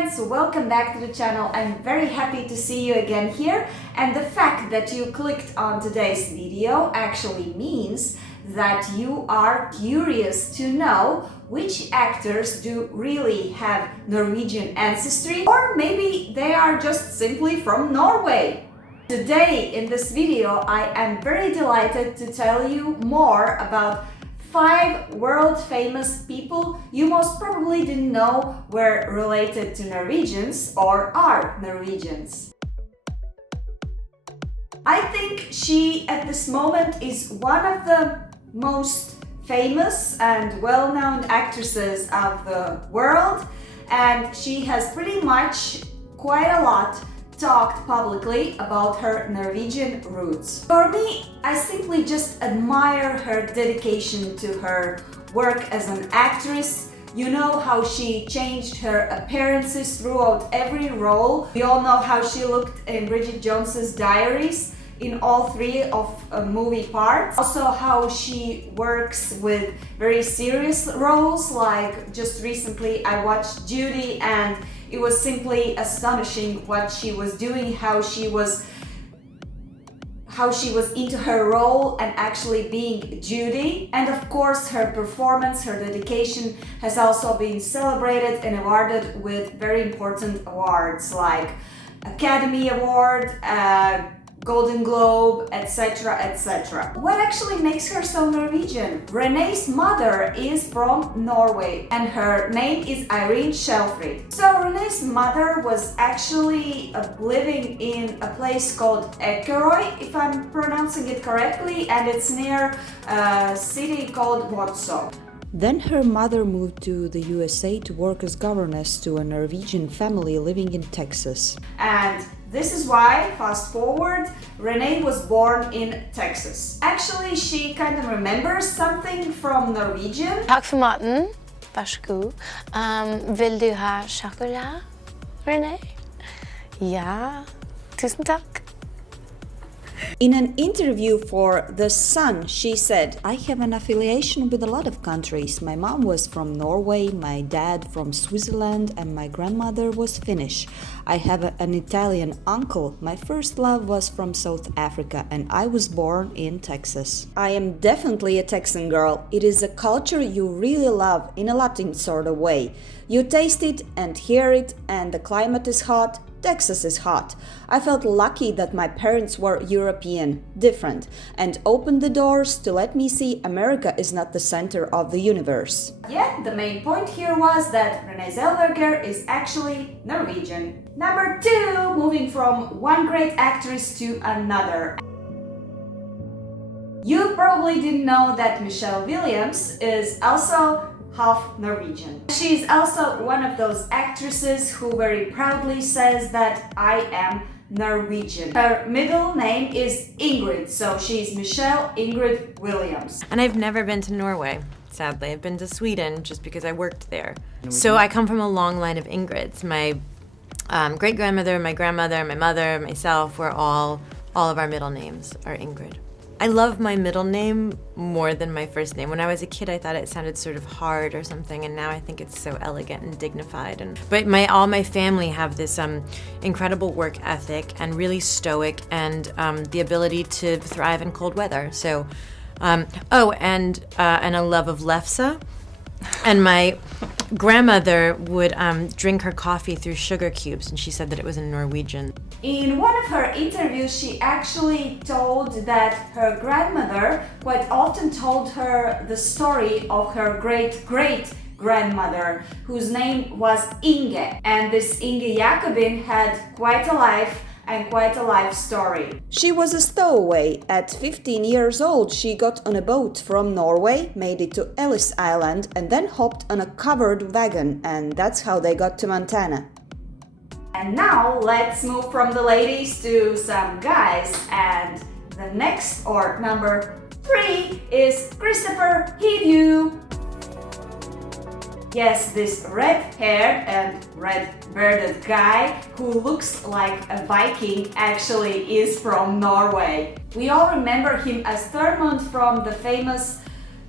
friends, welcome back to the channel. I'm very happy to see you again here, and the fact that you clicked on today's video actually means that you are curious to know which actors do really have Norwegian ancestry, or maybe they are just simply from Norway. Today in this video I am very delighted to tell you more about 5 world-famous people you most probably didn't know were related to Norwegians or are Norwegians. I think she, at this moment, is one of the most famous and well-known actresses of the world, and she has pretty much quite a lot talked publicly about her Norwegian roots. For me, I simply just admire her dedication to her work as an actress. You know how she changed her appearances throughout every role. We all know how she looked in Bridget Jones's Diaries in all 3 of movie parts. Also how she works with very serious roles, like just recently I watched Judy and it was simply astonishing what she was doing, how she was into her role and actually being Judy. And of course her performance, her dedication has also been celebrated and awarded with very important awards like Academy Award, Golden Globe, etc, etc. What actually makes her so Norwegian? Rene's mother is from Norway and her name is Rene Zellger. So Rene's mother was actually living in a place called Hepworth, if I'm pronouncing it correctly, and it's near a city called Warsaw. Then her mother moved to the USA to work as governess to a Norwegian family living in Texas. And this is why, fast forward, Rene was born in Texas. Actually, she kind of remembers something from Norwegian. Takk for maten. Vær så god. Vil du ha sjokolade, Rene? Ja, tusen takk. In an interview for The Sun, she said, "I have an affiliation with a lot of countries. My mom was from Norway, my dad from Switzerland, and my grandmother was Finnish. I have an Italian uncle. My first love was from South Africa, and I was born in Texas." I am definitely a Texan girl. It is a culture you really love in a Latin sort of way. You taste it and hear it, and the climate is hot. Texas is hot. I felt lucky that my parents were European, different, and opened the doors to let me see America is not the center of the universe. Yet the main point here was that Rene Zellger is actually Norwegian. Number 2, moving from one great actress to another. You probably didn't know that Michelle Williams is also half Norwegian. She's also one of those actresses who very proudly says that I am Norwegian. Her middle name is Ingrid, so she's Michelle Ingrid Williams. And I've never been to Norway, sadly. I've been to Sweden just because I worked there. So I come from a long line of Ingrids. My great-grandmother, my grandmother, my mother, myself, all of our middle names are Ingrid. I love my middle name more than my first name. When I was a kid, I thought it sounded sort of hard or something, and now I think it's so elegant and dignified. But all my family have this incredible work ethic and really stoic, and the ability to thrive in cold weather. So, and a love of lefse. And my grandmother would drink her coffee through sugar cubes, and she said that it was in Norwegian. In one of her interviews, she actually told that her grandmother quite often told her the story of her great-great-grandmother, whose name was Inge. And this Inge Jacobin had quite a life and quite a life story. She was a stowaway. At 15 years old, she got on a boat from Norway, made it to Ellis Island, and then hopped on a covered wagon, and that's how they got to Montana. And now let's move from the ladies to some guys, and the next, or number 3, is Christopher Hivju. Yes, this red-haired and red-bearded guy who looks like a Viking actually is from Norway. We all remember him as Thurmond from the famous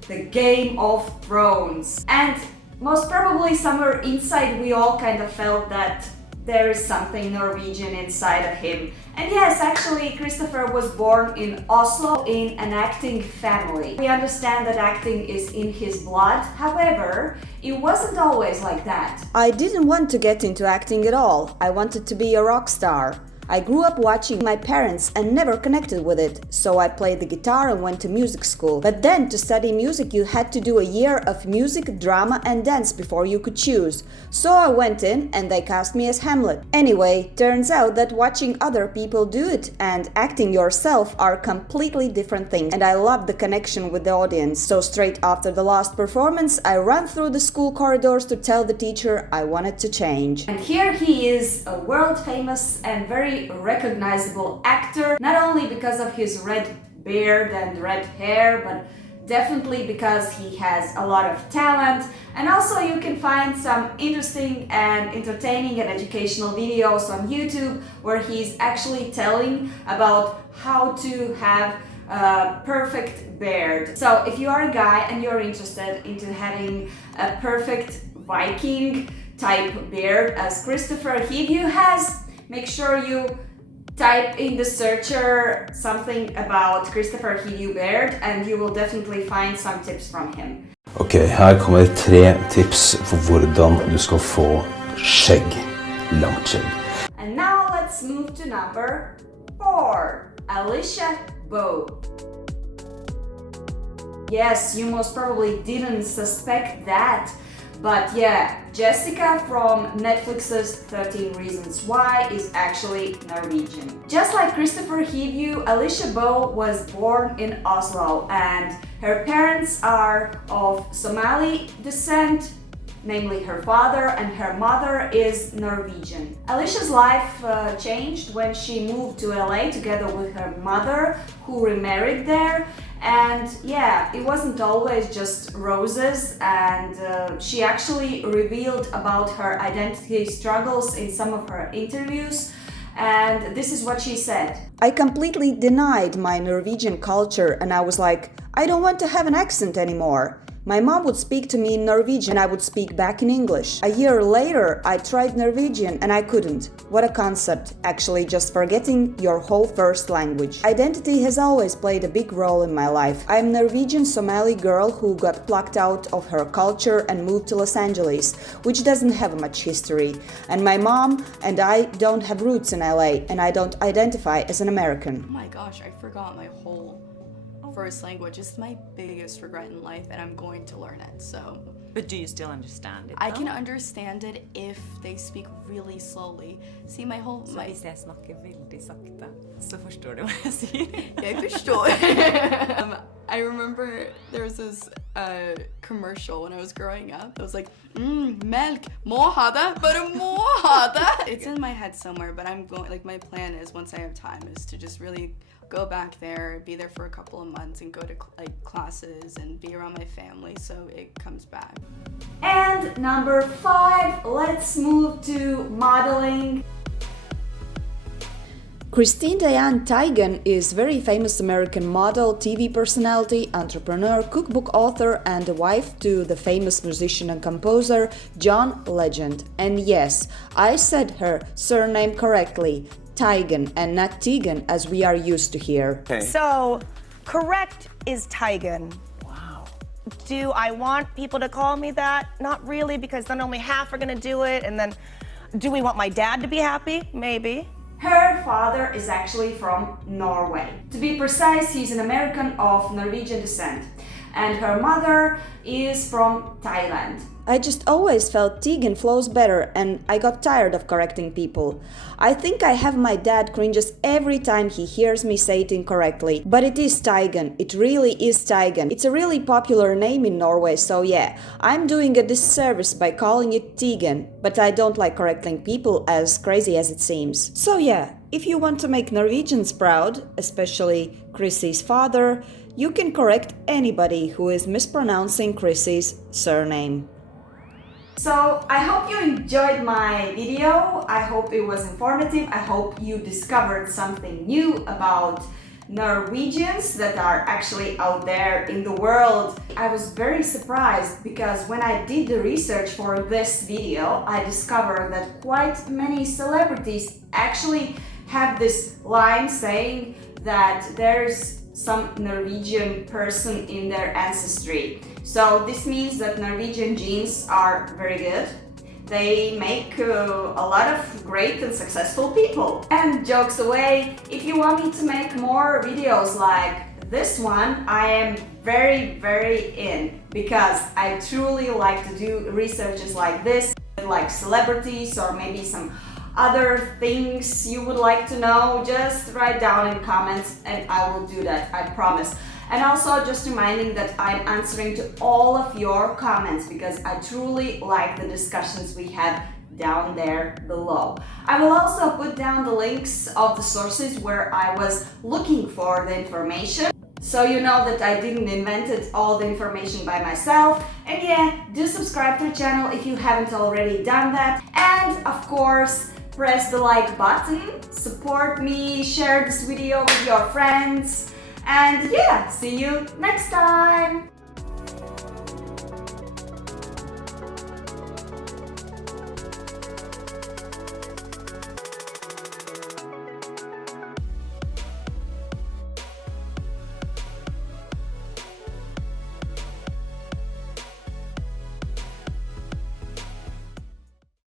The Game of Thrones. And most probably somewhere inside we all kind of felt that there is something Norwegian inside of him. And yes, actually, Christopher was born in Oslo in an acting family. We understand that acting is in his blood, however, it wasn't always like that. I didn't want to get into acting at all. I wanted to be a rock star. I grew up watching my parents and never connected with it, so I played the guitar and went to music school. But then to study music you had to do a year of music, drama and dance before you could choose. So I went in and they cast me as Hamlet. Anyway, turns out that watching other people do it and acting yourself are completely different things, and I loved the connection with the audience. So straight after the last performance, I ran through the school corridors to tell the teacher I wanted to change. And here he is, a world famous and very recognizable actor, not only because of his red beard and red hair, but definitely because he has a lot of talent. And also you can find some interesting and entertaining and educational videos on YouTube where he's actually telling about how to have a perfect beard. So if you are a guy and you're interested into having a perfect Viking type beard as Christopher Hivju has, make sure you type in the searcher something about Christopher Hivju beard and you will definitely find some tips from him. Ok, her kommer 3 tips for hvordan du skal få skjegg, langt skjegg. And now let's move to number 4, Alicia Boe. Yes, you most probably didn't suspect that. But yeah, Jessica from Netflix's 13 Reasons Why is actually Norwegian. Just like Christopher Hivju, Alicia Boe was born in Oslo and her parents are of Somali descent, namely her father, and her mother is Norwegian. Alicia's life changed when she moved to LA together with her mother, who remarried there. And yeah, it wasn't always just roses, and she actually revealed about her identity struggles in some of her interviews. And this is what she said. I completely denied my Norwegian culture and I was like, I don't want to have an accent anymore. My mom would speak to me in Norwegian and I would speak back in English. A year later, I tried Norwegian and I couldn't. What a concept, actually just forgetting your whole first language. Identity has always played a big role in my life. I'm a Norwegian Somali girl who got plucked out of her culture and moved to Los Angeles, which doesn't have much history. And my mom and I don't have roots in LA and I don't identify as an American. Oh my gosh, I forgot my whole first language. It's my biggest regret in life and I'm going to learn it, so. But do you still understand it? I can understand it if they speak really slowly. See, my whole... Så hvis jeg snakker veldig sakte, så forstår du hva jeg sier? Jeg forstår. I remember there was this commercial when I was growing up. I was like, milk, må ha det, bare må ha det. It's in my head somewhere, but I'm going, like my plan is once I have time is to just really go back there, be there for a couple of months and go to like classes and be around my family so it comes back. And number 5, let's move to modeling. Chrissy Teigen is a very famous American model, TV personality, entrepreneur, cookbook author, and a wife to the famous musician and composer John Legend. And yes, I said her surname correctly, Teigen, and not Teigen as we are used to here. Okay. So, correct is Teigen. Wow. Do I want people to call me that? Not really, because then only half are gonna do it, and then do we want my dad to be happy? Maybe. Her father is actually from Norway. To be precise, he's an American of Norwegian descent. And her mother is from Thailand. I just always felt Teigen flows better and I got tired of correcting people. I think I have my dad cringes every time he hears me say it incorrectly. But it is Teigen, it really is Teigen. It's a really popular name in Norway, so yeah, I'm doing a disservice by calling it Teigen, but I don't like correcting people as crazy as it seems. So yeah, if you want to make Norwegians proud, especially Chrissy's father, you can correct anybody who is mispronouncing Chrissy's surname. So I hope you enjoyed my video. I hope it was informative. I hope you discovered something new about Norwegians that are actually out there in the world. I was very surprised because when I did the research for this video, I discovered that quite many celebrities actually have this line saying that there's some Norwegian person in their ancestry. So this means that Norwegian genes are very good. They make a lot of great and successful people. And jokes away, if you want me to make more videos like this one, I am very in, because I truly like to do researches like this, like celebrities or maybe some other things you would like to know. Just write down in comments and I will do that, I promise. And also just reminding that I'm answering to all of your comments because I truly like the discussions we have down there below. I will also put down the links of the sources where I was looking for the information, so you know that I didn't invent all the information by myself. And yeah, do subscribe to the channel if you haven't already done that. And of course, press the like button, support me, share this video with your friends. And yeah, see you next time!